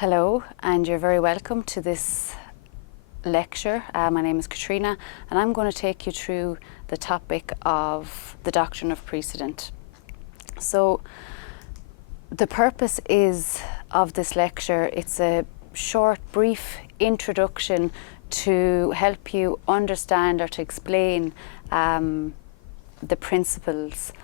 Hello, and you're very welcome to this lecture. My name is Katrina, and I'm going to take you through the topic of the doctrine of precedent. So, the purpose of this lecture, it's a short, brief introduction to help you understand or to explain the principles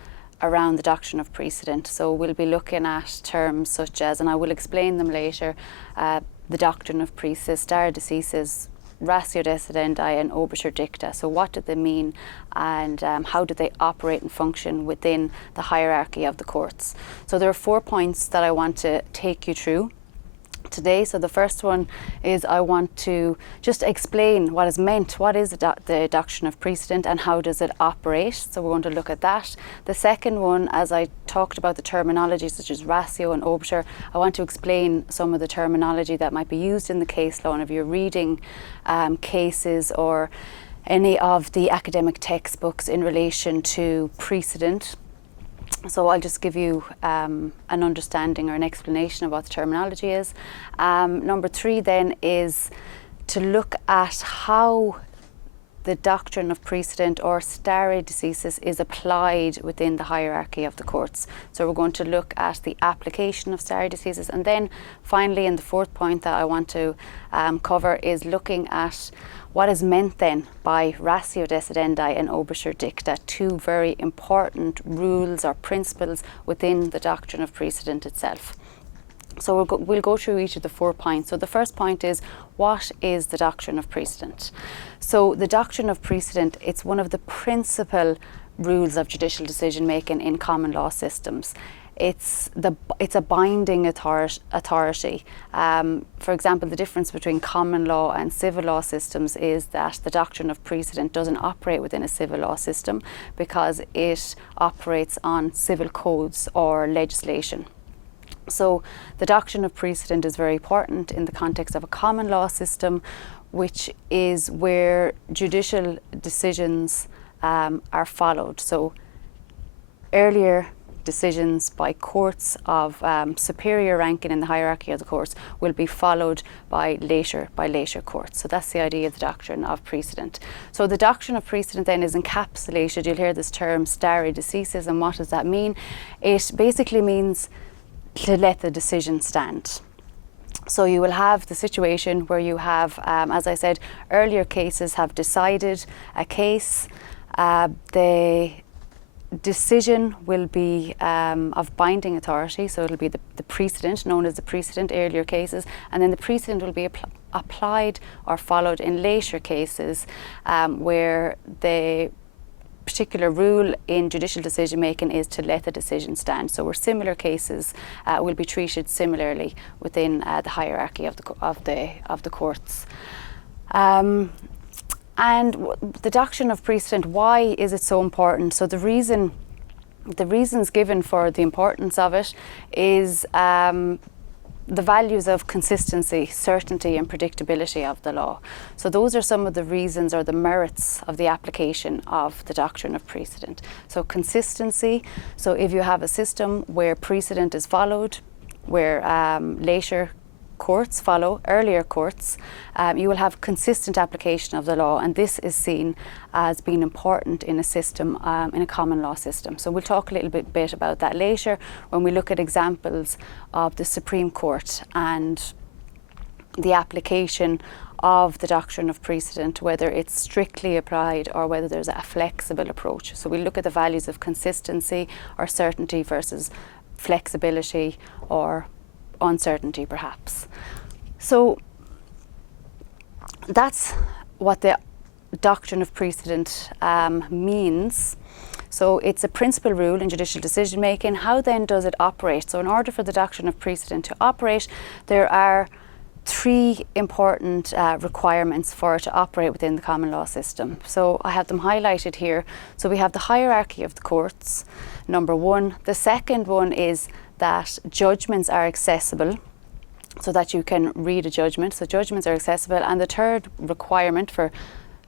around the doctrine of precedent. So we'll be looking at terms such as, and I will explain them later, the doctrine of praecis, stare decisis, ratio decidendi and obiter dicta. So what do they mean, and how do they operate and function within the hierarchy of the courts? So there are 4 points that I want to take you through today. So the first one is I want to just explain what is meant, what is the doctrine of precedent and how does it operate. So we're going to look at that. The second one, as I talked about the terminology such as ratio and obiter, I want to explain some of the terminology that might be used in the case law, and if you're reading cases or any of the academic textbooks in relation to precedent. So I'll just give you an understanding or an explanation of what the terminology is. Number 3 then is to look at how the doctrine of precedent or stare decisis is applied within the hierarchy of the courts. So we're going to look at the application of stare decisis, and then finally, in the 4th point that I want to cover is looking at what is meant then by ratio decidendi and obiter dicta, 2 very important rules or principles within the doctrine of precedent itself. So we'll go through each of the 4 points. So the first point is, what is the doctrine of precedent? So the doctrine of precedent, it's one of the principal rules of judicial decision making in common law systems. It's a binding authority. For example, the difference between common law and civil law systems is that the doctrine of precedent doesn't operate within a civil law system because it operates on civil codes or legislation. So the doctrine of precedent is very important in the context of a common law system, which is where judicial decisions are followed. So earlier decisions by courts of superior ranking in the hierarchy of the courts will be followed by later courts. So that's the idea of the doctrine of precedent. So the doctrine of precedent then is encapsulated. You'll hear this term stare decisis, and what does that mean? It basically means to let the decision stand. So you will have the situation where you have, as I said, earlier cases have decided a case. The decision will be of binding authority, so it'll be the precedent, known as the precedent, earlier cases, and then the precedent will be applied or followed in later cases where the particular rule in judicial decision making is to let the decision stand. So where similar cases will be treated similarly within the hierarchy of the courts. And the doctrine of precedent, why is it so important? So the reasons given for the importance of it is the values of consistency, certainty and predictability of the law. So those are some of the reasons or the merits of the application of the doctrine of precedent. So consistency, so if you have a system where precedent is followed, where later courts follow earlier courts, you will have consistent application of the law, and this is seen as being important in a system, in a common law system. So we'll talk a little bit about that later when we look at examples of the Supreme Court and the application of the doctrine of precedent, whether it's strictly applied or whether there's a flexible approach. So we'll look at the values of consistency or certainty versus flexibility or uncertainty perhaps. So that's what the doctrine of precedent means. So it's a principal rule in judicial decision making. How then does it operate? So in order for the doctrine of precedent to operate, there are 3 important requirements for it to operate within the common law system. So I have them highlighted here. So we have the hierarchy of the courts, number 1. The second one is that judgments are accessible, so that you can read a judgment. So judgments are accessible. And the third requirement for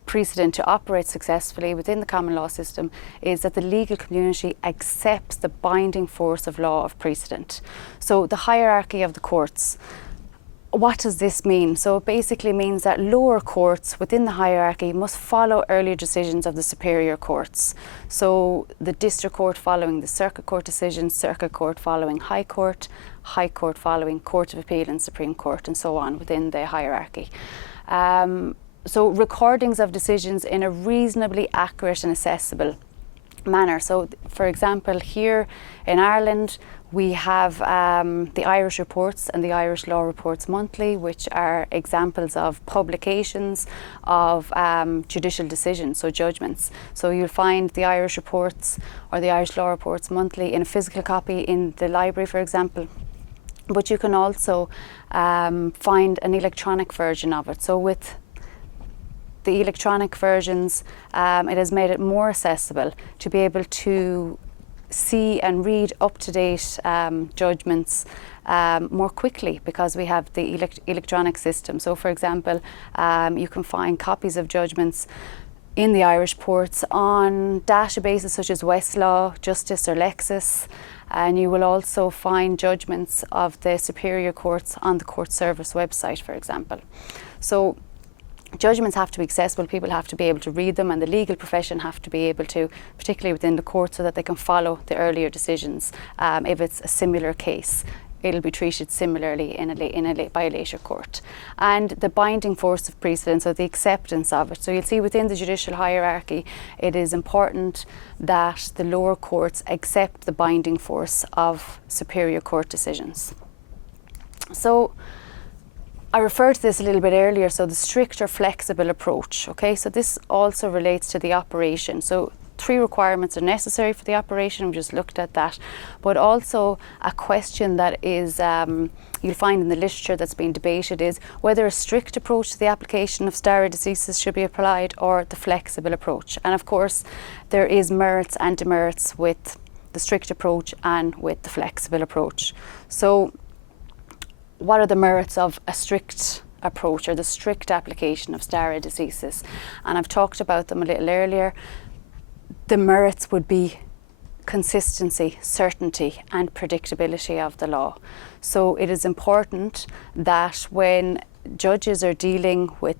precedent to operate successfully within the common law system is that the legal community accepts the binding force of law of precedent. So the hierarchy of the courts, what does this mean? So it basically means that lower courts within the hierarchy must follow earlier decisions of the superior courts. So the district court following the circuit court decision, circuit court following high court following court of appeal and Supreme Court, and so on within the hierarchy. So recordings of decisions in a reasonably accurate and accessible manner. So for example, here in Ireland we have the Irish Reports and the Irish Law Reports Monthly, which are examples of publications of judicial decisions, so judgments. So you'll find the Irish Reports or the Irish Law Reports Monthly in a physical copy in the library, for example. But you can also find an electronic version of it. So with the electronic versions, it has made it more accessible to be able to see and read up-to-date judgments more quickly, because we have the electronic system. So for example, you can find copies of judgments in the Irish Courts on databases such as Westlaw, Justice or Lexis, and you will also find judgments of the superior courts on the Court Service website, for example. So judgments have to be accessible, people have to be able to read them, and the legal profession have to be able to, particularly within the court, so that they can follow the earlier decisions. If it's a similar case, it'll be treated similarly by a later court. And the binding force of precedent, so the acceptance of it. So you'll see within the judicial hierarchy, it is important that the lower courts accept the binding force of superior court decisions. So I referred to this a little bit earlier, so the strict or flexible approach, okay? So this also relates to the operation. So 3 requirements are necessary for the operation, we just looked at that, but also a question that is, you'll find in the literature that's been debated, is whether a strict approach to the application of stare decisis should be applied or the flexible approach. And of course, there is merits and demerits with the strict approach and with the flexible approach. So what are the merits of a strict approach or the strict application of stare decisis? And I've talked about them a little earlier. The merits would be consistency, certainty and predictability of the law. So it is important that when judges are dealing with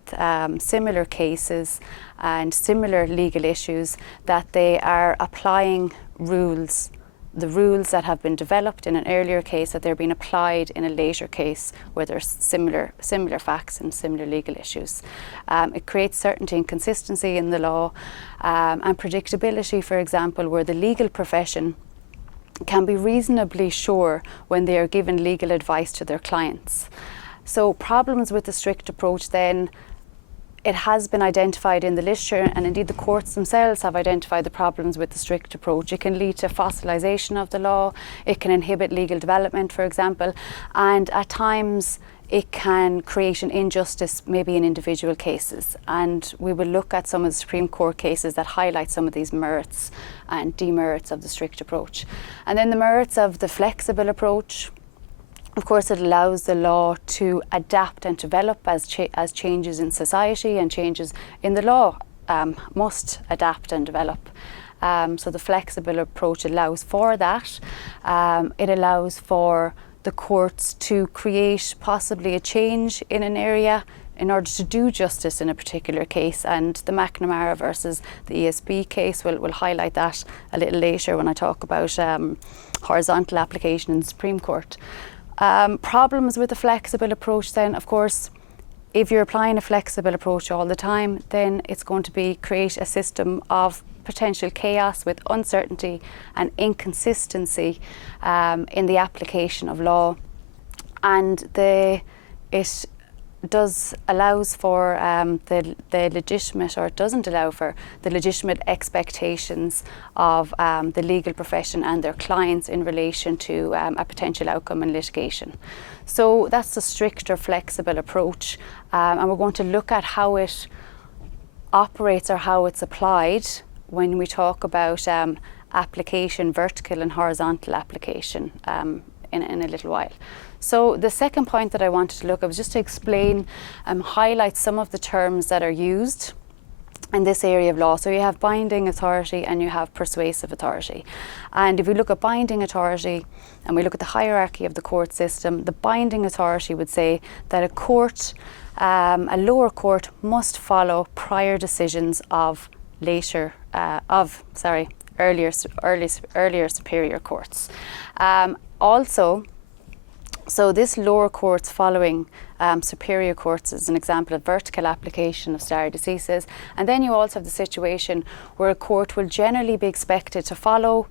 similar cases and similar legal issues, that they are applying rules, the rules that have been developed in an earlier case, that they're being applied in a later case where there's similar facts and similar legal issues. It creates certainty and consistency in the law, and predictability, for example, where the legal profession can be reasonably sure when they are given legal advice to their clients. So problems with the strict approach then, it has been identified in the literature, and indeed the courts themselves have identified the problems with the strict approach. It can lead to fossilisation of the law, it can inhibit legal development, for example, and at times it can create an injustice maybe in individual cases. And we will look at some of the Supreme Court cases that highlight some of these merits and demerits of the strict approach. And then the merits of the flexible approach. Of course, it allows the law to adapt and develop as changes in society and changes in the law must adapt and develop. So the flexible approach allows for that. It allows for the courts to create possibly a change in an area in order to do justice in a particular case, and the McNamara versus the ESB case will highlight that a little later when I talk about horizontal application in the Supreme Court. Problems with a flexible approach then, of course, if you're applying a flexible approach all the time, then it's going to create a system of potential chaos with uncertainty and inconsistency in the application of law. And it allows for the legitimate, or it doesn't allow for the legitimate expectations of the legal profession and their clients in relation to a potential outcome in litigation. So that's the strict or flexible approach, and we're going to look at how it operates or how it's applied when we talk about application, vertical and horizontal application in a little while. So the second point that I wanted to look at was just to explain, highlight some of the terms that are used in this area of law. So you have binding authority and you have persuasive authority. And if we look at binding authority and we look at the hierarchy of the court system, the binding authority would say that a court, a lower court, must follow prior decisions of earlier superior courts. Also, so this lower courts following superior courts is an example of vertical application of stare decisis. And then you also have the situation where a court will generally be expected to follow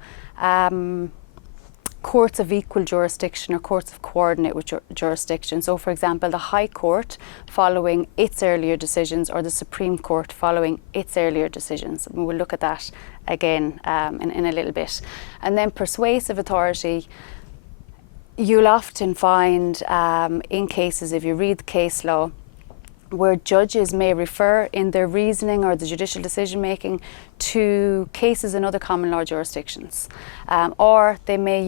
courts of equal jurisdiction or courts of coordinate with jurisdiction. So for example, the High Court following its earlier decisions, or the Supreme Court following its earlier decisions. And we'll look at that again in a little bit. And then persuasive authority, you'll often find in cases, if you read the case law, where judges may refer in their reasoning or the judicial decision making to cases in other common law jurisdictions, or they may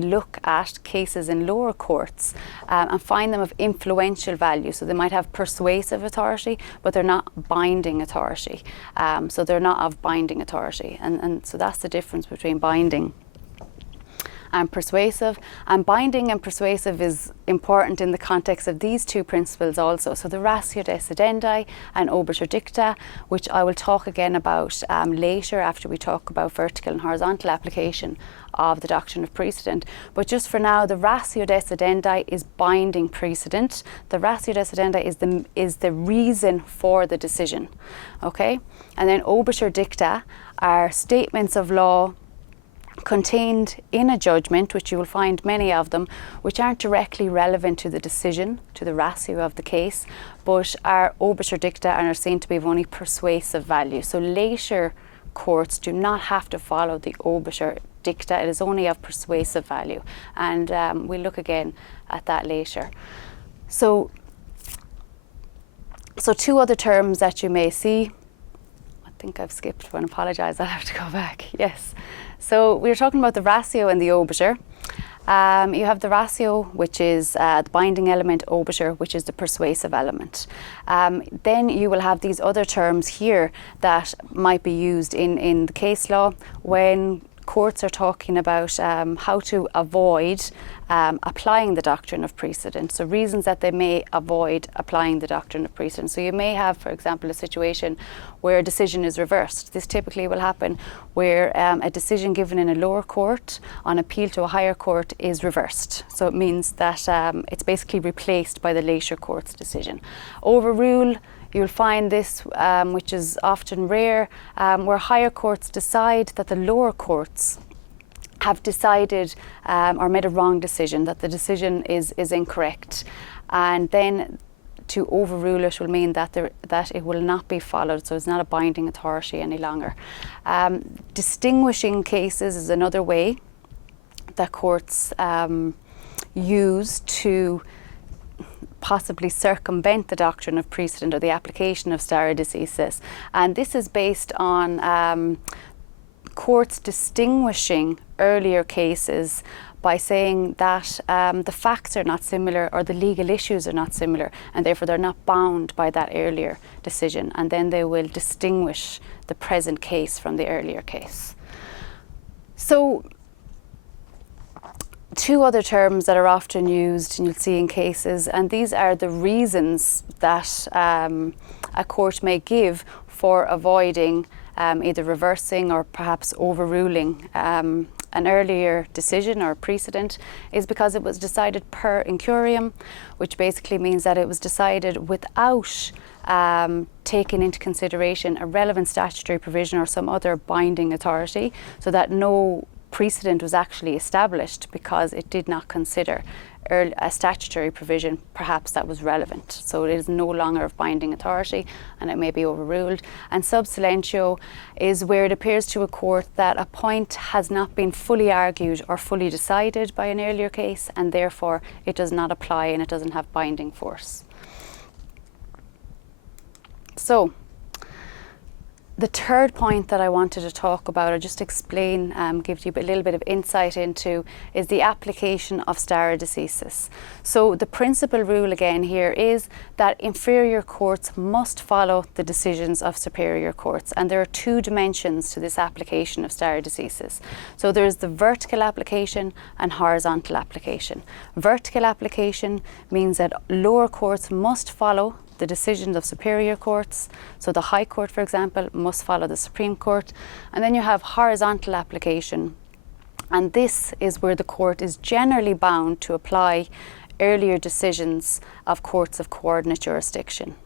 look at cases in lower courts and find them of influential value. So they might have persuasive authority, but they're not binding authority. So they're not of binding authority, and so that's the difference between binding and persuasive. And binding and persuasive is important in the context of these two principles also. So the ratio decidendi and obiter dicta, which I will talk again about later after we talk about vertical and horizontal application of the doctrine of precedent. But just for now, the ratio decidendi is binding precedent. The ratio decidendi is the reason for the decision. Okay? And then obiter dicta are statements of law contained in a judgment, which you will find many of them, which aren't directly relevant to the decision, to the ratio of the case, but are obiter dicta and are seen to be of only persuasive value. So later courts do not have to follow the obiter dicta, it is only of persuasive value. And we'll look again at that later. So two other terms that you may see. I think I've skipped one, apologise, I'll have to go back. Yes. So we were talking about the ratio and the obiter. You have the ratio, which is the binding element, obiter, which is the persuasive element. Then you will have these other terms here that might be used in the case law when courts are talking about how to avoid applying the doctrine of precedent. So reasons that they may avoid applying the doctrine of precedent. So you may have, for example, a situation where a decision is reversed. This typically will happen where a decision given in a lower court on appeal to a higher court is reversed. So it means that it's basically replaced by the later court's decision. Overrule, you'll find this, which is often rare, where higher courts decide that the lower courts have decided or made a wrong decision, that the decision is incorrect. And then to overrule it will mean that it will not be followed, so it's not a binding authority any longer. Distinguishing cases is another way that courts use to possibly circumvent the doctrine of precedent or the application of stare decisis. And this is based on courts distinguishing earlier cases by saying that the facts are not similar or the legal issues are not similar, and therefore they're not bound by that earlier decision, and then they will distinguish the present case from the earlier case. So two other terms that are often used and you'll see in cases, and these are the reasons that a court may give for avoiding either reversing or perhaps overruling an earlier decision or precedent, is because it was decided per incurium, which basically means that it was decided without taking into consideration a relevant statutory provision or some other binding authority, so that no precedent was actually established because it did not consider a statutory provision perhaps that was relevant. So it is no longer of binding authority and it may be overruled. And sub silentio is where it appears to a court that a point has not been fully argued or fully decided by an earlier case, and therefore it does not apply and it doesn't have binding force. So the third point that I wanted to talk about, or just explain, give you a little bit of insight into, is the application of stare decisis. So the principal rule again here is that inferior courts must follow the decisions of superior courts, and there are two dimensions to this application of stare decisis. So there's the vertical application and horizontal application. Vertical application means that lower courts must follow the decisions of superior courts. So the High Court, for example, must follow the Supreme Court. And then you have horizontal application. And this is where the court is generally bound to apply earlier decisions of courts of coordinate jurisdiction.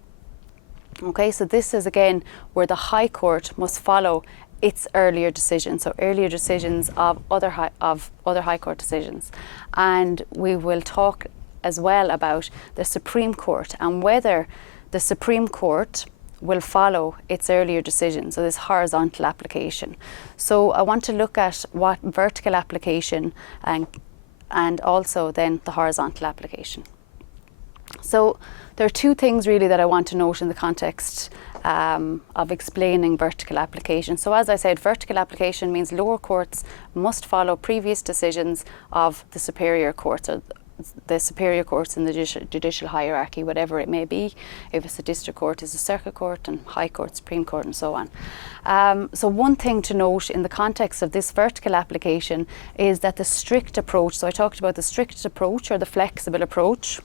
Okay, so this is again where the High Court must follow its earlier decisions, so earlier decisions of other High Court decisions. And we will talk as well about the Supreme Court and whether the Supreme Court will follow its earlier decision, so this horizontal application. So I want to look at what vertical application and also then the horizontal application. So there are two things really that I want to note in the context of explaining vertical application. So as I said, vertical application means lower courts must follow previous decisions of the superior courts, or the superior courts in the judicial hierarchy, whatever it may be. If it's a district court, it's a circuit court, and High Court, Supreme Court, and so on. So one thing to note in the context of this vertical application is that the strict approach, so I talked about the strict approach or the flexible approach,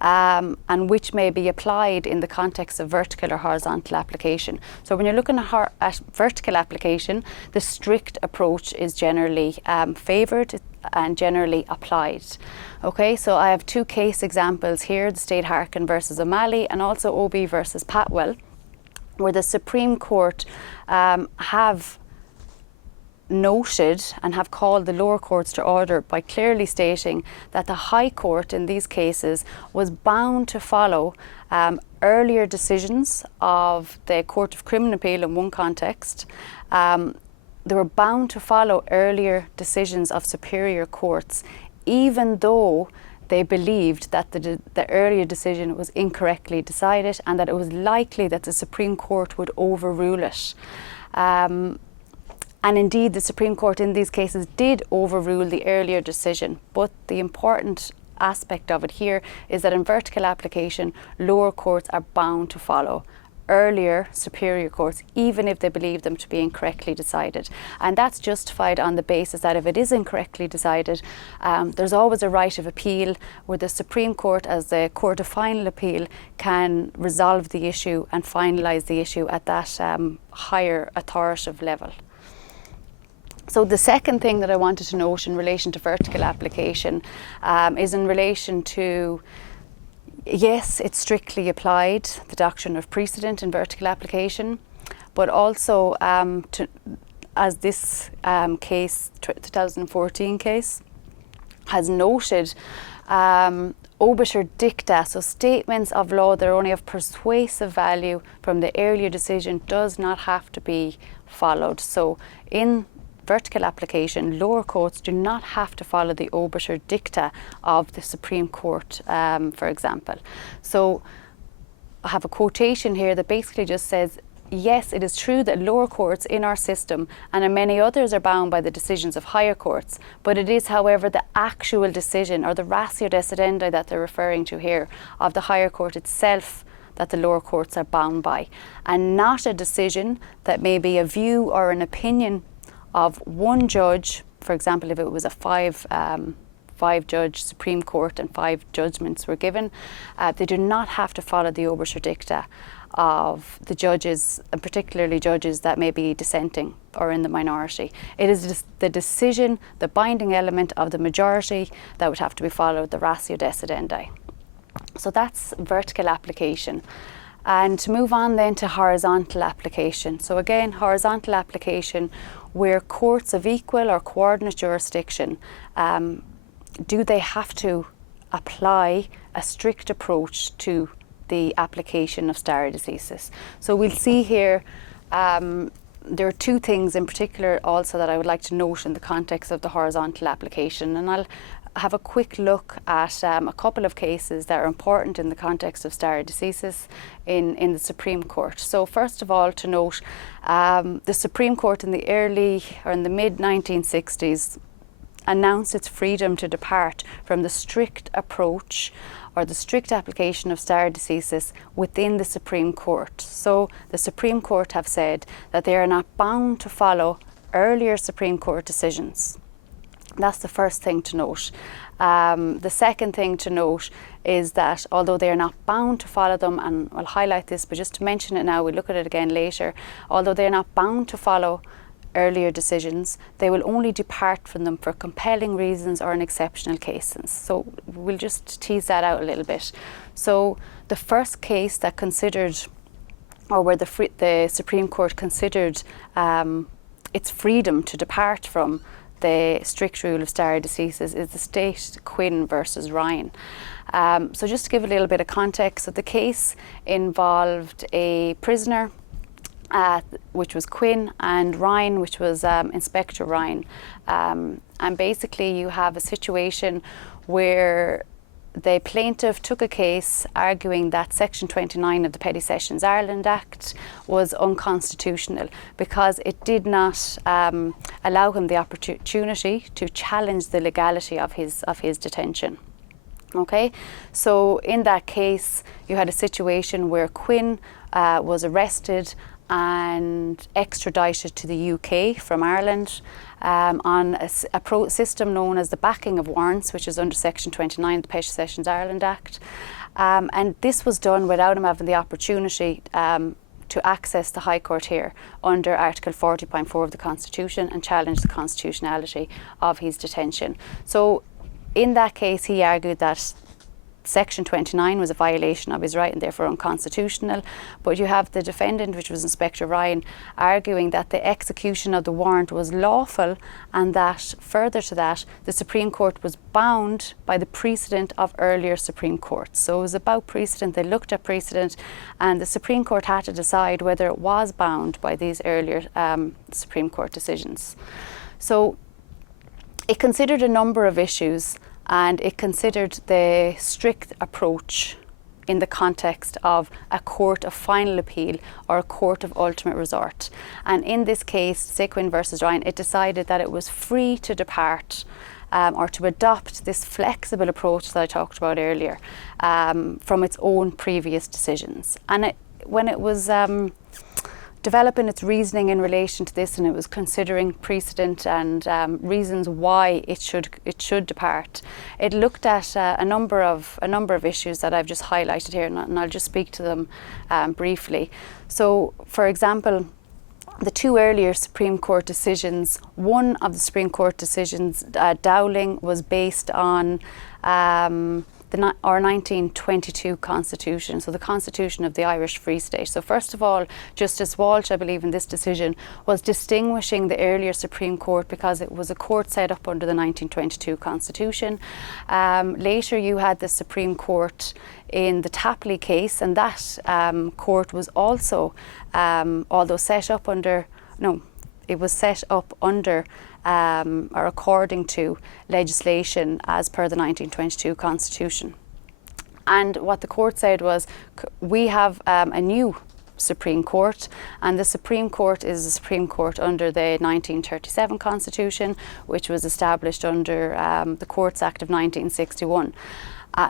and which may be applied in the context of vertical or horizontal application. So when you're looking at vertical application, the strict approach is generally favoured and generally applied. Okay, so I have two case examples here, the State Harkin versus O'Malley and also OB versus Patwell, where the Supreme Court have noted and have called the lower courts to order by clearly stating that the High Court in these cases was bound to follow earlier decisions of the Court of Criminal Appeal in one context. They were bound to follow earlier decisions of superior courts, even though they believed that the earlier decision was incorrectly decided and that it was likely that the Supreme Court would overrule it. And indeed, the Supreme Court in these cases did overrule the earlier decision. But the important aspect of it here is that in vertical application, lower courts are bound to follow earlier superior courts, even if they believe them to be incorrectly decided. And that's justified on the basis that if it is incorrectly decided, there's always a right of appeal where the Supreme Court, as the court of final appeal, can resolve the issue and finalise the issue at that higher authoritative level. So the second thing that I wanted to note in relation to vertical application is in relation to, yes, it's strictly applied, the doctrine of precedent in vertical application, but also as this case, 2014 case, has noted, Obiter Dictum, so statements of law that are only of persuasive value from the earlier decision, does not have to be followed. So in vertical application, lower courts do not have to follow the Obiter Dictum of the Supreme Court, for example. So I have a quotation here that basically just says, yes, it is true that lower courts in our system and many others are bound by the decisions of higher courts, but it is, however, the actual decision or the ratio decidendi that they're referring to here of the higher court itself that the lower courts are bound by, and not a decision that may be a view or an opinion of one judge. For example, if it was a five-judge Supreme Court and 5 judgments were given, they do not have to follow the Obiter Dictum of the judges, and particularly judges that may be dissenting or in the minority. It is the decision, the binding element of the majority that would have to be followed, the ratio decidendi. So that's vertical application. And to move on then to horizontal application. So again, horizontal application, where courts of equal or coordinate jurisdiction, do they have to apply a strict approach to the application of stare decisis? So we'll see here, there are two things in particular also that I would like to note in the context of the horizontal application, and have a quick look at a couple of cases that are important in the context of stare decisis in the Supreme Court. So first of all, to note, the Supreme Court in the mid 1960s announced its freedom to depart from the strict approach or the strict application of stare decisis within the Supreme Court. So the Supreme Court have said that they are not bound to follow earlier Supreme Court decisions. That's the first thing to note. The second thing to note is that although they are not bound to follow them, and I'll highlight this, but just to mention it now, we'll look at it again later, although they are not bound to follow earlier decisions, they will only depart from them for compelling reasons or in exceptional cases. So we'll just tease that out a little bit. So the first case that considered, or where the Supreme Court considered its freedom to depart from the strict rule of stare decisis, is the state Quinn versus Ryan. So just to give a little bit of context, so the case involved a prisoner, which was Quinn, and Ryan, which was Inspector Ryan. And basically you have a situation where the plaintiff took a case arguing that Section 29 of the Petty Sessions Ireland Act was unconstitutional because it did not allow him the opportunity to challenge the legality of his detention. Okay, so in that case you had a situation where Quinn was arrested and extradited to the UK from Ireland on a system known as the backing of warrants, which is under Section 29 of the Petty Sessions Ireland Act. And this was done without him having the opportunity to access the High Court here under Article 40.4 of the Constitution and challenge the constitutionality of his detention. So in that case he argued that Section 29 was a violation of his right and therefore unconstitutional, but you have the defendant, which was Inspector Ryan, arguing that the execution of the warrant was lawful and that, further to that, the Supreme Court was bound by the precedent of earlier Supreme Courts. So it was about precedent, they looked at precedent, and the Supreme Court had to decide whether it was bound by these earlier Supreme Court decisions. So it considered a number of issues, and it considered the strict approach in the context of a court of final appeal or a court of ultimate resort. And in this case, Quinn versus Ryan, it decided that it was free to depart or to adopt this flexible approach that I talked about earlier from its own previous decisions. And when it was developing its reasoning in relation to this, and it was considering precedent and reasons why it should depart, it looked at a number of issues that I've just highlighted here, and I'll just speak to them briefly. So, for example, the two earlier Supreme Court decisions, one of the Supreme Court decisions, Dowling, was based on our 1922 Constitution, so the Constitution of the Irish Free State. So first of all, Justice Walsh, I believe in this decision, was distinguishing the earlier Supreme Court because it was a court set up under the 1922 Constitution. Later you had the Supreme Court in the Tapley case, and that court was also, although set up under, it was set up under or according to legislation as per the 1922 Constitution. And what the court said was, we have a new Supreme Court, and the Supreme Court is the Supreme Court under the 1937 Constitution, which was established under the Courts Act of 1961.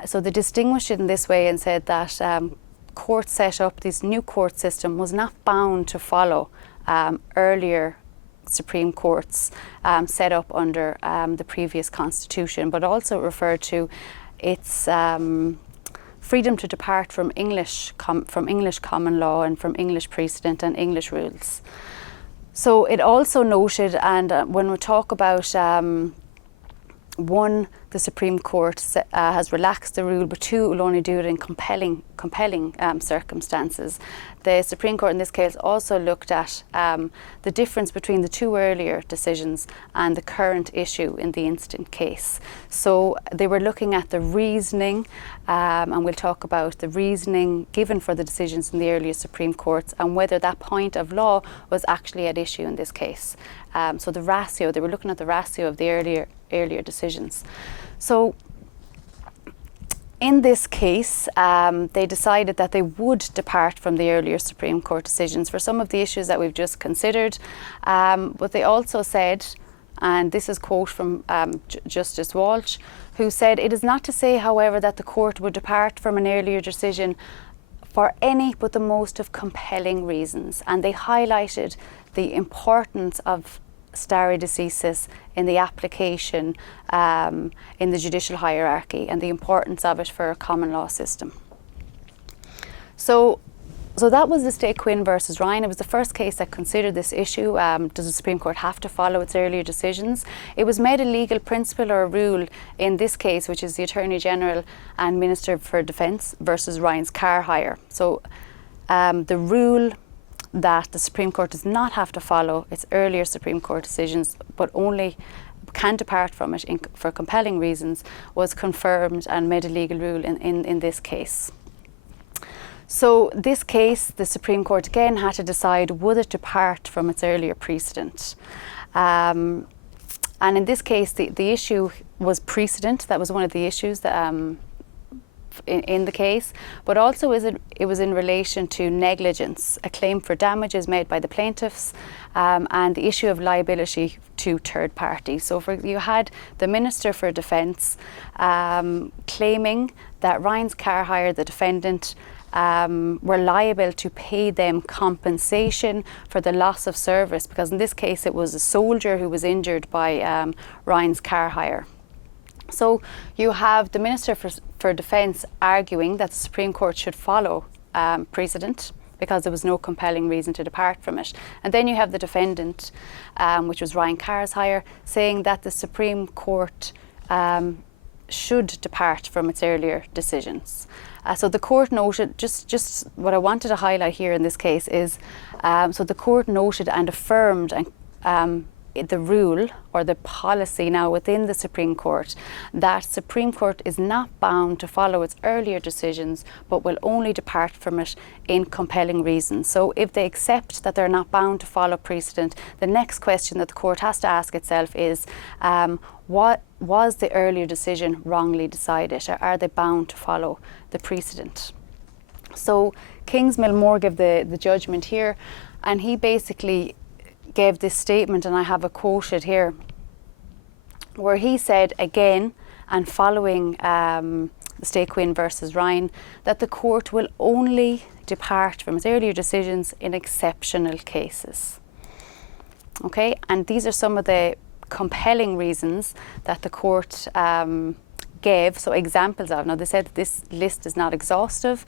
So they distinguished it in this way and said that courts set up this new court system was not bound to follow earlier Supreme Courts set up under the previous constitution, but also referred to its freedom to depart from English common law and from English precedent and English rules. So it also noted, and when we talk about one, the Supreme Court has relaxed the rule, but two, will only do it in compelling circumstances. The Supreme Court in this case also looked at the difference between the two earlier decisions and the current issue in the instant case. So they were looking at the reasoning, and we'll talk about the reasoning given for the decisions in the earlier Supreme Courts and whether that point of law was actually at issue in this case. So the ratio, they were looking at the ratio of the earlier decisions. So in this case, they decided that they would depart from the earlier Supreme Court decisions for some of the issues that we've just considered. But they also said, and this is a quote from Justice Walsh, who said, "It is not to say, however, that the court would depart from an earlier decision for any but the most of compelling reasons." And they highlighted the importance of stare decisis in the application in the judicial hierarchy and the importance of it for a common law system. So that was the state Quinn versus Ryan. It was the first case that considered this issue. Does the Supreme Court have to follow its earlier decisions? It was made a legal principle or a rule in this case, which is the Attorney General and Minister for Defence versus Ryan's car hire. So the rule that the Supreme Court does not have to follow its earlier Supreme Court decisions, but only can depart from it for compelling reasons, was confirmed and made a legal rule in this case. So this case, the Supreme Court again had to decide, would it depart from its earlier precedent? And in this case, the issue was precedent. That was one of the issues that in the case, but also it was in relation to negligence, a claim for damages made by the plaintiffs, and the issue of liability to third parties. So you had the Minister for Defence claiming that Ryan's car hire, the defendant, were liable to pay them compensation for the loss of service, because in this case it was a soldier who was injured by Ryan's car hire. So you have the Minister for Defence arguing that the Supreme Court should follow precedent because there was no compelling reason to depart from it. And then you have the defendant, which was Ryan Carr's hire, saying that the Supreme Court should depart from its earlier decisions. So the court noted, just what I wanted to highlight here in this case is, so the court noted and affirmed the rule or the policy now within the Supreme Court that Supreme Court is not bound to follow its earlier decisions, but will only depart from it in compelling reasons. So if they accept that they're not bound to follow precedent, the next question that the court has to ask itself is, what was the earlier decision wrongly decided? Or are they bound to follow the precedent? So Kingsmill Moore gave the judgment here, and he basically gave this statement, and I have it quoted here, where he said again, and following the state Quinn versus Ryan, that the court will only depart from its earlier decisions in exceptional cases. Okay, and these are some of the compelling reasons that the court gave, so examples of. Now they said that this list is not exhaustive,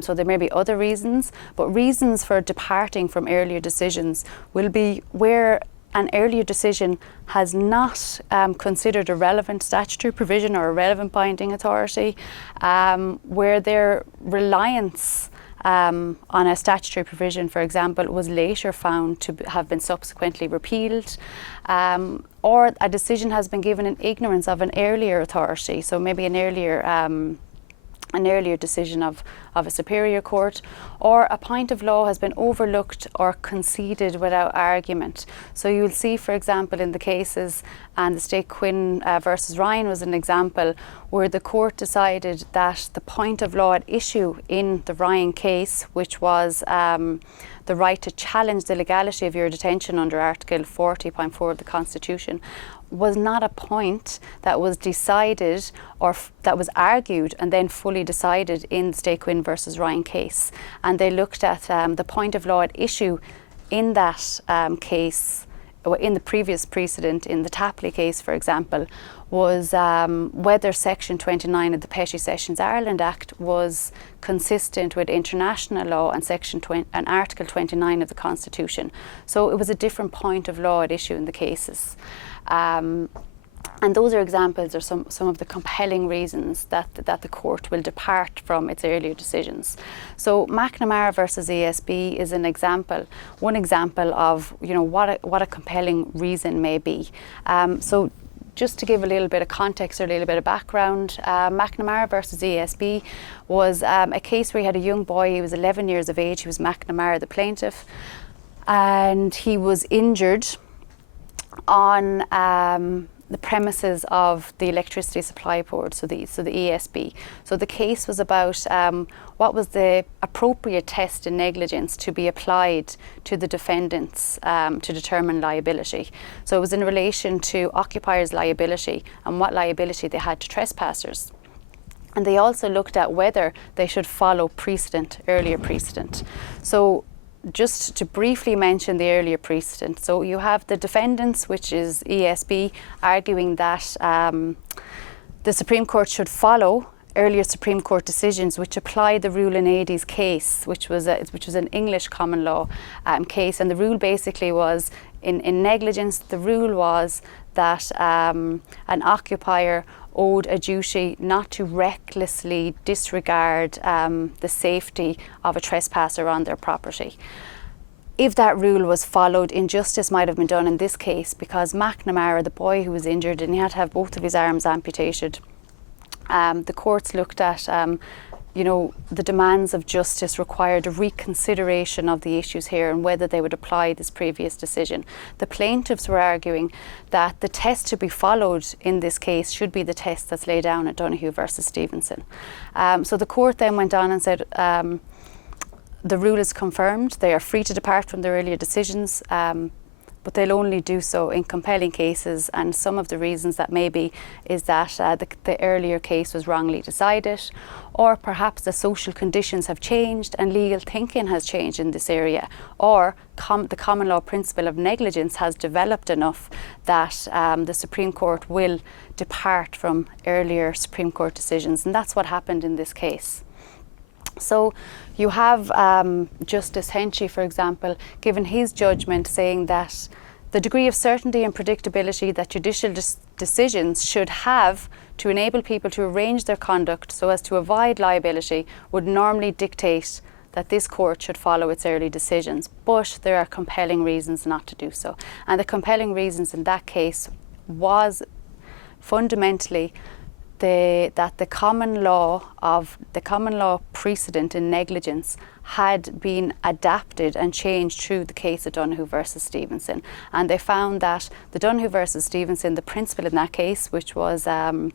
so there may be other reasons, but reasons for departing from earlier decisions will be where an earlier decision has not considered a relevant statutory provision or a relevant binding authority, where their reliance on a statutory provision, for example, was later found to have been subsequently repealed, or a decision has been given in ignorance of an earlier authority, so maybe an earlier decision of a superior court, or a point of law has been overlooked or conceded without argument. So you'll see, for example, in the cases, and the state Quinn versus Ryan was an example, where the court decided that the point of law at issue in the Ryan case, which was the right to challenge the legality of your detention under Article 40.4 of the Constitution, was not a point that was decided or that was argued and then fully decided in the state Quinn versus Ryan case. And they looked at the point of law at issue in that case, or in the previous precedent, in the Tapley case, for example, was whether Section 29 of the Petty Sessions Ireland Act was consistent with international law and Article 29 of the Constitution. So it was a different point of law at issue in the cases. And those are examples or some of the compelling reasons that the court will depart from its earlier decisions. So McNamara versus ESB is one example of what a compelling reason may be. So just to give a little bit of context or a little bit of background, McNamara versus ESB was a case where he had a young boy. He was 11 years of age. He was McNamara, the plaintiff, and he was injured on the premises of the electricity supply board, so the ESB. So the case was about what was the appropriate test in negligence to be applied to the defendants to determine liability. So it was in relation to occupiers' liability and what liability they had to trespassers. And they also looked at whether they should follow precedent, earlier precedent. So just to briefly mention the earlier precedent. So you have the defendants, which is ESB, arguing that the Supreme Court should follow earlier Supreme Court decisions which apply the rule in Adie's case, which was an English common law case. And the rule basically was, in negligence, the rule was that an occupier owed a duty not to recklessly disregard the safety of a trespasser on their property. If that rule was followed, injustice might have been done in this case, because McNamara, the boy who was injured and he had to have both of his arms amputated, the courts looked at the demands of justice required a reconsideration of the issues here and whether they would apply this previous decision. The plaintiffs were arguing that the test to be followed in this case should be the test that's laid down at Donoghue versus Stevenson. So the court then went on and said the rule is confirmed. They are free to depart from their earlier decisions, but they'll only do so in compelling cases, and some of the reasons that may be is that the earlier case was wrongly decided, or perhaps the social conditions have changed and legal thinking has changed in this area, or the common law principle of negligence has developed enough that the Supreme Court will depart from earlier Supreme Court decisions, and that's what happened in this case. So you have Justice Henchy, for example, given his judgment saying that the degree of certainty and predictability that judicial decisions should have to enable people to arrange their conduct so as to avoid liability would normally dictate that this court should follow its early decisions, but there are compelling reasons not to do so. And the compelling reasons in that case was fundamentally that the common law precedent in negligence had been adapted and changed through the case of Donoghue versus Stevenson. And they found that the Donoghue versus Stevenson, the principle in that case, which was the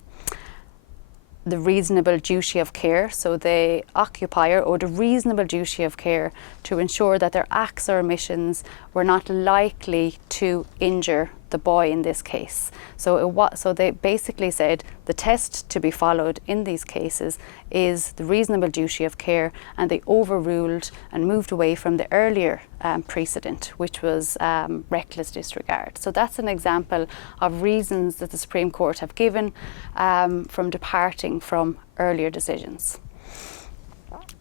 reasonable duty of care, so the occupier owed a reasonable duty of care to ensure that their acts or omissions were not likely to injure the boy in this case. So they basically said the test to be followed in these cases is the reasonable duty of care, and they overruled and moved away from the earlier precedent, which was reckless disregard. So that's an example of reasons that the Supreme Court have given from departing from earlier decisions.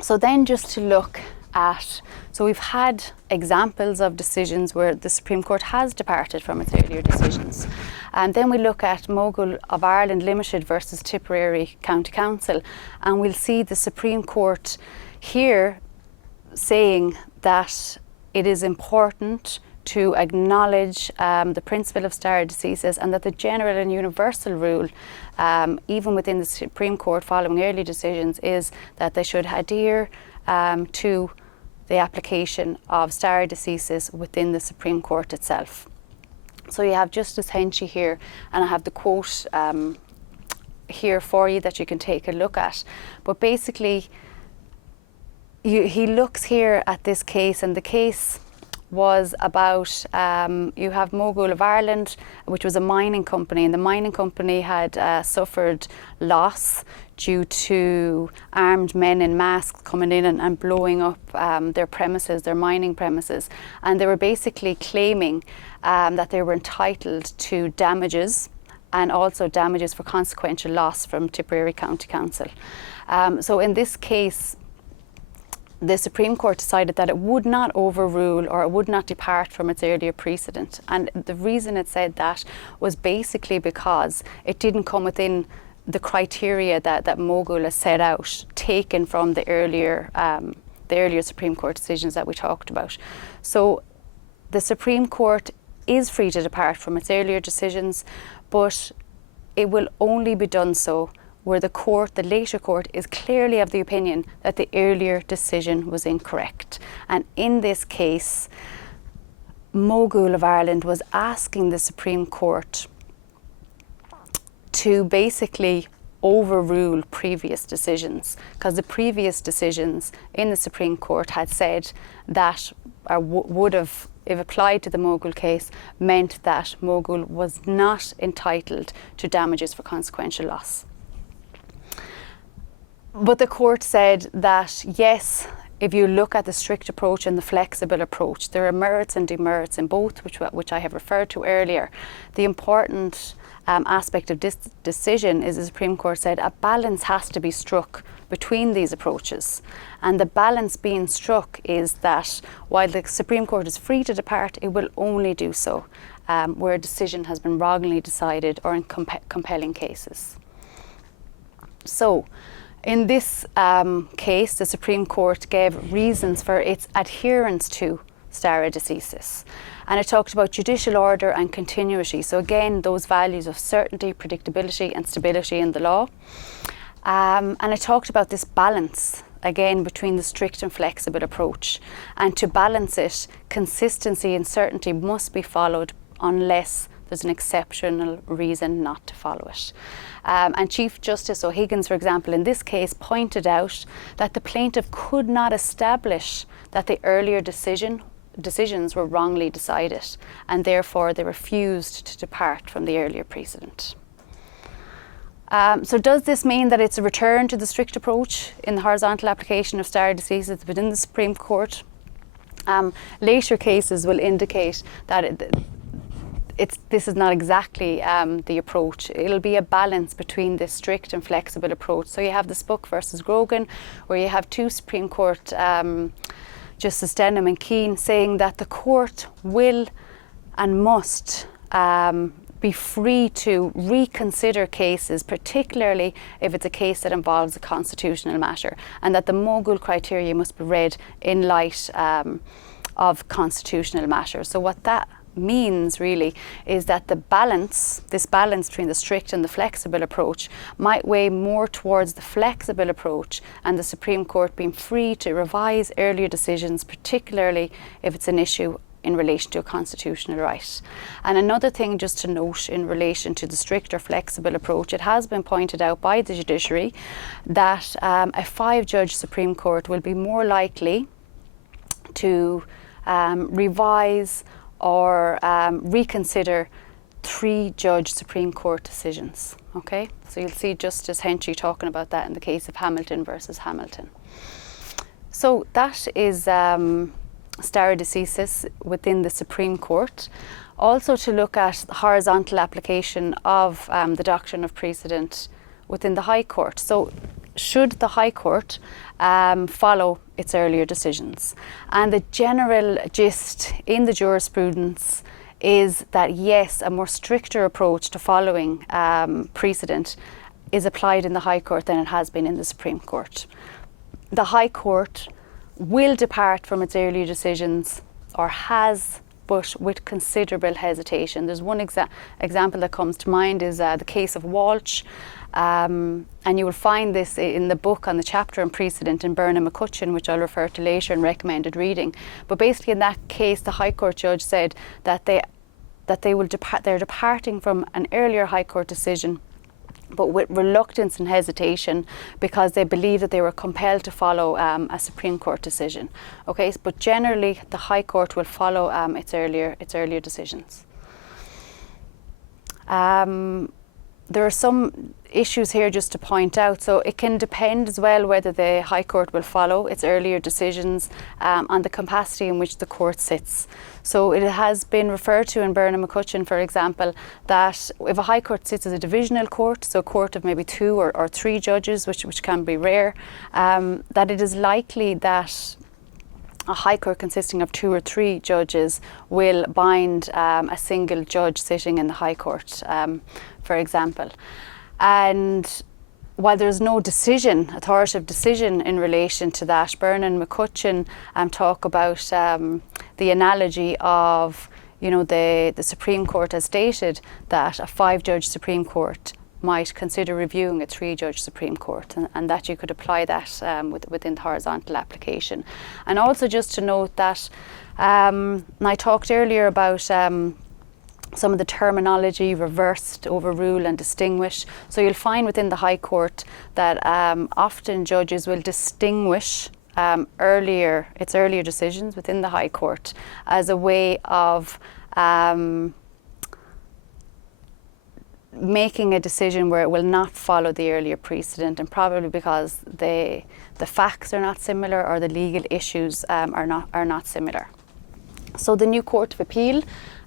So then just to look at, so we've had examples of decisions where the Supreme Court has departed from its earlier decisions. And then we look at Mogul of Ireland Limited versus Tipperary County Council, and we'll see the Supreme Court here saying that it is important to acknowledge the principle of stare decisis, and that the general and universal rule, even within the Supreme Court following early decisions, is that they should adhere to the application of stare decisis within the Supreme Court itself. So you have Justice Henchy here, and I have the quote here for you that you can take a look at. But basically, he looks here at this case, and the case was about, you have Mogul of Ireland, which was a mining company, and the mining company had suffered loss due to armed men in masks coming in and blowing up their premises, their mining premises. And they were basically claiming that they were entitled to damages, and also damages for consequential loss from Tipperary County Council. So in this case, the Supreme Court decided that it would not overrule, or it would not depart from its earlier precedent. And the reason it said that was basically because it didn't come within the criteria that Mogul has set out, taken from the earlier Supreme Court decisions that we talked about. So the Supreme Court is free to depart from its earlier decisions, but it will only be done so where the later court is clearly of the opinion that the earlier decision was incorrect. And in this case, Mogul of Ireland was asking the Supreme Court to basically overrule previous decisions, because the previous decisions in the Supreme Court had said that, or would have, if applied to the Mogul case, meant that Mogul was not entitled to damages for consequential loss. But the court said that yes, if you look at the strict approach and the flexible approach, there are merits and demerits in both, which I have referred to earlier. The important aspect of this decision is the Supreme Court said a balance has to be struck between these approaches. And the balance being struck is that while the Supreme Court is free to depart, it will only do so where a decision has been wrongly decided or in compelling cases. So, in this case, the Supreme Court gave reasons for its adherence to stare decisis. And it talked about judicial order and continuity. So again, those values of certainty, predictability and stability in the law. And it talked about this balance, again, between the strict and flexible approach. And to balance it, consistency and certainty must be followed unless there's an exceptional reason not to follow it. And Chief Justice O'Higgins, for example, in this case, pointed out that the plaintiff could not establish that the earlier decisions were wrongly decided, and therefore they refused to depart from the earlier precedent. So does this mean that it's a return to the strict approach in the horizontal application of stare decisis within the Supreme Court? Later cases will indicate that this is not exactly the approach. It'll be a balance between this strict and flexible approach. So you have the Spuck versus Grogan, where you have two Supreme Court Justice Denham and Keane saying that the court will and must be free to reconsider cases, particularly if it's a case that involves a constitutional matter, and that the Mogul criteria must be read in light of constitutional matters. So what that means really is that this balance between the strict and the flexible approach might weigh more towards the flexible approach, and the Supreme Court being free to revise earlier decisions, particularly if it's an issue in relation to a constitutional right. And another thing just to note in relation to the strict or flexible approach, it has been pointed out by the judiciary that a 5-judge Supreme Court will be more likely to revise or reconsider 3-judge Supreme Court decisions. Okay, so you'll see Justice Henchy talking about that in the case of Hamilton versus Hamilton. So that is stare decisis within the Supreme Court. Also to look at the horizontal application of the doctrine of precedent within the High Court. So should the High Court follow its earlier decisions? And the general gist in the jurisprudence is that yes, a more stricter approach to following precedent is applied in the High Court than it has been in the Supreme Court. The High Court will depart from its earlier decisions, or has, but with considerable hesitation. There's one example that comes to mind is the case of Walsh. And you will find this in the book on the chapter on precedent in Byrne and McCutcheon, which I'll refer to later in recommended reading. But basically in that case, the High Court judge said that they're departing from an earlier High Court decision, but with reluctance and hesitation, because they believe that they were compelled to follow a Supreme Court decision. Okay, but generally the High Court will follow its earlier decisions. There are some issues here just to point out. So it can depend as well whether the High Court will follow its earlier decisions on the capacity in which the court sits. So it has been referred to in Byrne and McCutcheon, for example, that if a High Court sits as a divisional court, so a court of maybe 2 or 3 judges, which can be rare, that it is likely that a High Court consisting of 2 or 3 judges will bind a single judge sitting in the High Court, for example. And while there's no authoritative decision in relation to that, Byrne and McCutcheon talk about the analogy of, the Supreme Court has stated that a 5-judge Supreme Court might consider reviewing a 3-judge Supreme Court, and that you could apply that within the horizontal application. And also just to note that I talked earlier about some of the terminology reversed, overrule and distinguish. So you'll find within the High Court that often judges will distinguish earlier decisions within the High Court as a way of making a decision where it will not follow the earlier precedent, and probably because the facts are not similar or the legal issues are not similar. So the new Court of Appeal,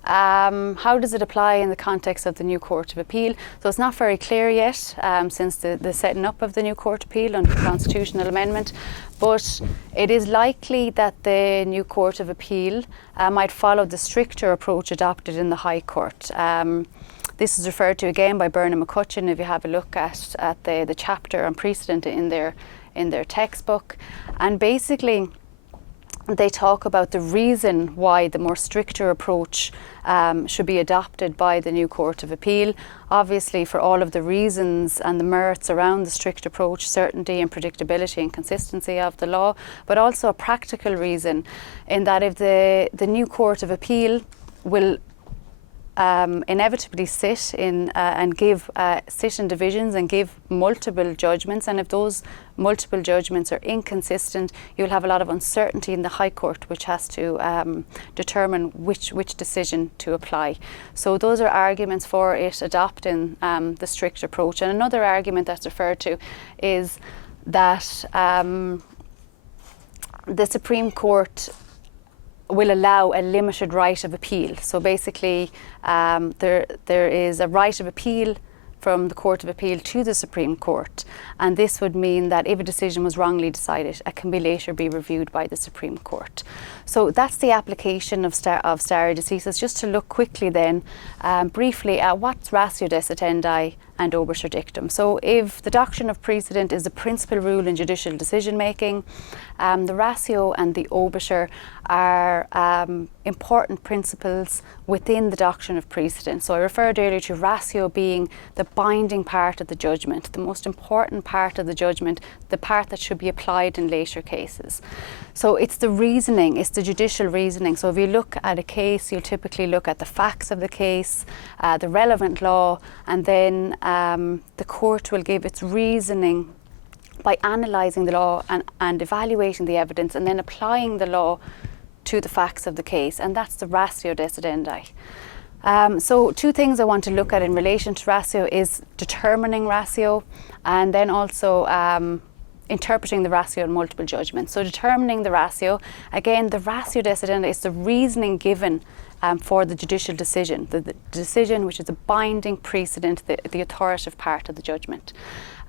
how does it apply in the context of the new Court of Appeal? So it's not very clear yet since the setting up of the new Court of Appeal under the constitutional amendment, but it is likely that the new Court of Appeal might follow the stricter approach adopted in the High Court. This is referred to again by Burnham McCutcheon if you have a look at the chapter on precedent in their textbook. And basically they talk about the reason why the more stricter approach should be adopted by the new Court of Appeal. Obviously for all of the reasons and the merits around the strict approach, certainty and predictability and consistency of the law, but also a practical reason in that if the new Court of Appeal will inevitably sit in divisions and give multiple judgments, and if those multiple judgments are inconsistent, you'll have a lot of uncertainty in the High Court, which has to determine which decision to apply. So those are arguments for it adopting the strict approach. And another argument that's referred to is that the Supreme Court will allow a limited right of appeal. So basically there is a right of appeal from the Court of Appeal to the Supreme Court, and this would mean that if a decision was wrongly decided, it can later be reviewed by the Supreme Court. So that's the application of stare decisis. Just to look quickly then briefly at what's ratio decidendi and obiter dictum. So if the doctrine of precedent is the principal rule in judicial decision making, the ratio and the obiter are important principles within the doctrine of precedent. So I referred earlier to ratio being the binding part of the judgment, the most important part of the judgment, the part that should be applied in later cases. So it's the reasoning, it's the judicial reasoning. So if you look at a case, you'll typically look at the facts of the case, the relevant law, and then the court will give its reasoning by analysing the law and evaluating the evidence and then applying the law to the facts of the case, and that's the ratio decidendi. So two things I want to look at in relation to ratio is determining ratio and then also interpreting the ratio in multiple judgments. So determining the ratio, again, the ratio decidendi is the reasoning given for the judicial decision, the decision which is a binding precedent, the authoritative part of the judgment.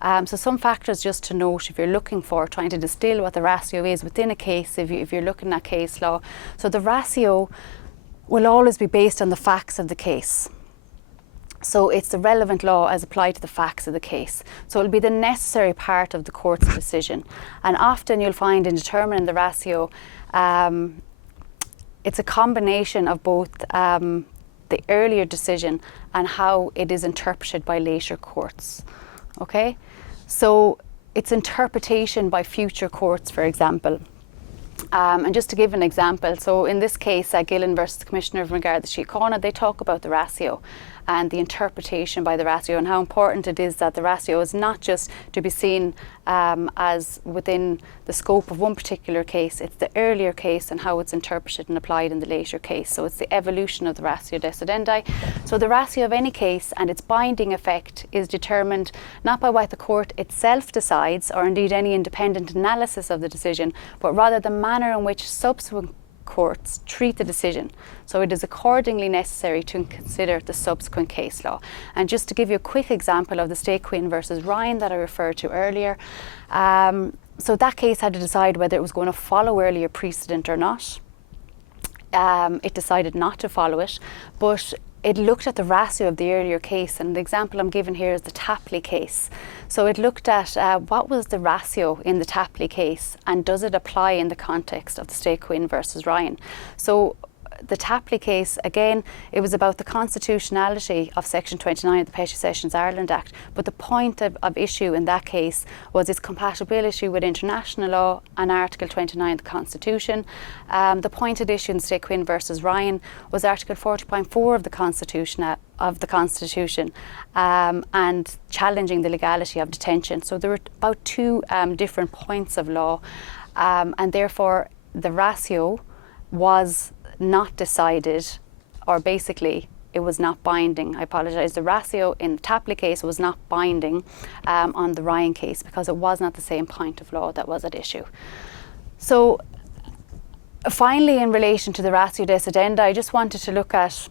So some factors just to note if you're looking for trying to distill what the ratio is within a case, if you're looking at case law. So the ratio will always be based on the facts of the case. So it's the relevant law as applied to the facts of the case. So it'll be the necessary part of the court's decision. And often you'll find in determining the ratio, it's a combination of both the earlier decision and how it is interpreted by later courts. Okay, so it's interpretation by future courts, for example. And just to give an example, so in this case, Gillen versus Commissioner of Regard the Síochána, they talk about the ratio and the interpretation by the ratio and how important it is that the ratio is not just to be seen as within the scope of one particular case, it's the earlier case and how it's interpreted and applied in the later case. So it's the evolution of the ratio decidendi. So the ratio of any case and its binding effect is determined not by what the court itself decides or indeed any independent analysis of the decision, but rather the manner in which subsequent courts treat the decision. So it is accordingly necessary to consider the subsequent case law. And just to give you a quick example of the state Quinn versus Ryan that I referred to earlier, so that case had to decide whether it was going to follow earlier precedent or not. It decided not to follow it, but it looked at the ratio of the earlier case, and the example I'm giving here is the Tapley case. So it looked at what was the ratio in the Tapley case and does it apply in the context of the state Quinn versus Ryan. So the Tapley case, again, it was about the constitutionality of Section 29 of the Petty Sessions Ireland Act, but the point of issue in that case was its compatibility with international law and Article 29 of the Constitution. The point at issue in State Quinn versus Ryan was Article 40.4 of the Constitution, and challenging the legality of detention. So there were about two different points of law, and therefore the ratio was not decided, or basically it was not binding. I apologise. The ratio in the Tapley case was not binding on the Ryan case because it was not the same point of law that was at issue. So finally, in relation to the ratio decidendi, I just wanted to look at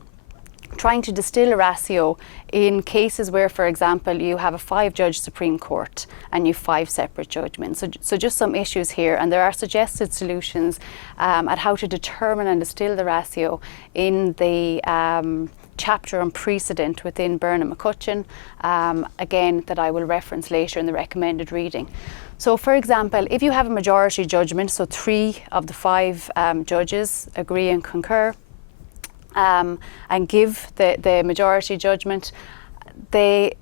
trying to distill a ratio in cases where, for example, you have a 5-judge Supreme Court and you have 5 separate judgments. So just some issues here, and there are suggested solutions at how to determine and distill the ratio in the chapter on precedent within Byrne McCutcheon, again, that I will reference later in the recommended reading. So, for example, if you have a majority judgment, so 3 of the 5 judges agree and concur, and give the majority judgment, the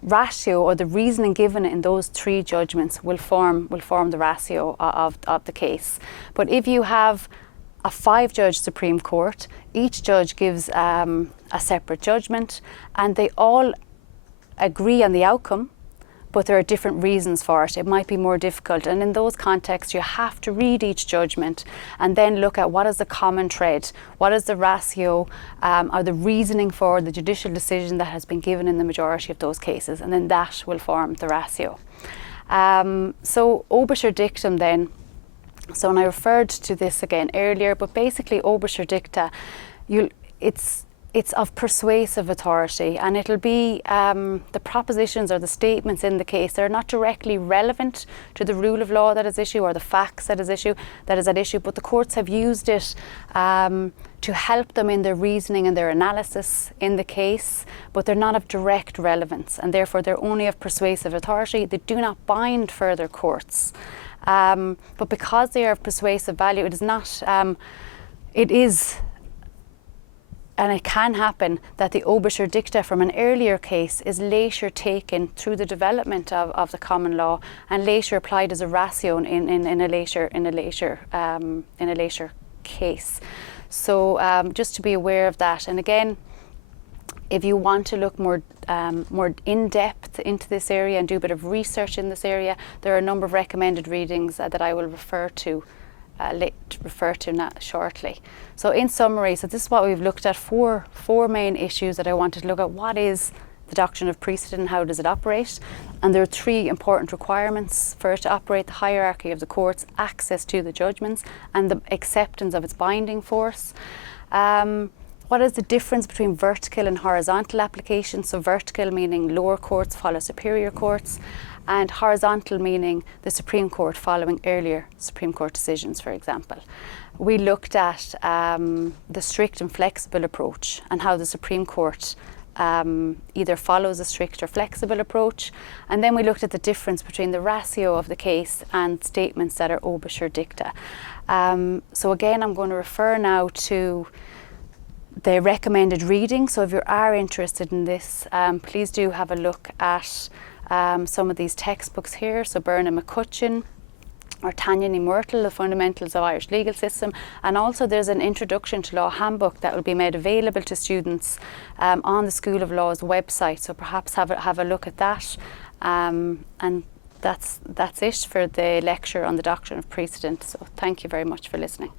ratio or the reasoning given in those 3 judgments will form the ratio of the case. But if you have a 5-judge Supreme Court, each judge gives a separate judgment, and they all agree on the outcome, but there are different reasons for it. It might be more difficult, and in those contexts you have to read each judgment and then look at what is the common thread, what is the ratio or the reasoning for the judicial decision that has been given in the majority of those cases, and then that will form the ratio. So Obiter Dictum then, so and I referred to this again earlier, but basically Obiter Dicta, it's of persuasive authority, and it'll be the propositions or the statements in the case. They're not directly relevant to the rule of law that is issue or the facts that is at issue, but the courts have used it to help them in their reasoning and their analysis in the case, but they're not of direct relevance, and therefore they're only of persuasive authority. They do not bind further courts, but because they are of persuasive value, it is not. It is. And it can happen that the Obiter Dicta from an earlier case is later taken through the development of the common law and later applied as a ratio in a later case. So just to be aware of that. And again, if you want to look more in depth into this area and do a bit of research in this area, there are a number of recommended readings that I will refer to shortly. So in summary, so this is what we've looked at, four main issues that I wanted to look at. What is the doctrine of precedent and how does it operate? And there are 3 important requirements for it to operate: the hierarchy of the courts, access to the judgments, and the acceptance of its binding force. What is the difference between vertical and horizontal application? So vertical meaning lower courts follow superior courts, and horizontal meaning the Supreme Court following earlier Supreme Court decisions, for example. We looked at the strict and flexible approach and how the Supreme Court either follows a strict or flexible approach. And then we looked at the difference between the ratio of the case and statements that are Obiter Dicta. So again, I'm going to refer now to the recommended reading. So if you are interested in this, please do have a look at some of these textbooks here. So Byrne McCutcheon or Tanya Ní Murtal, The Fundamentals of Irish Legal System, and also there's an Introduction to Law handbook that will be made available to students on the School of Law's website. So perhaps have a look at that, and that's it for the lecture on the Doctrine of Precedent. So thank you very much for listening.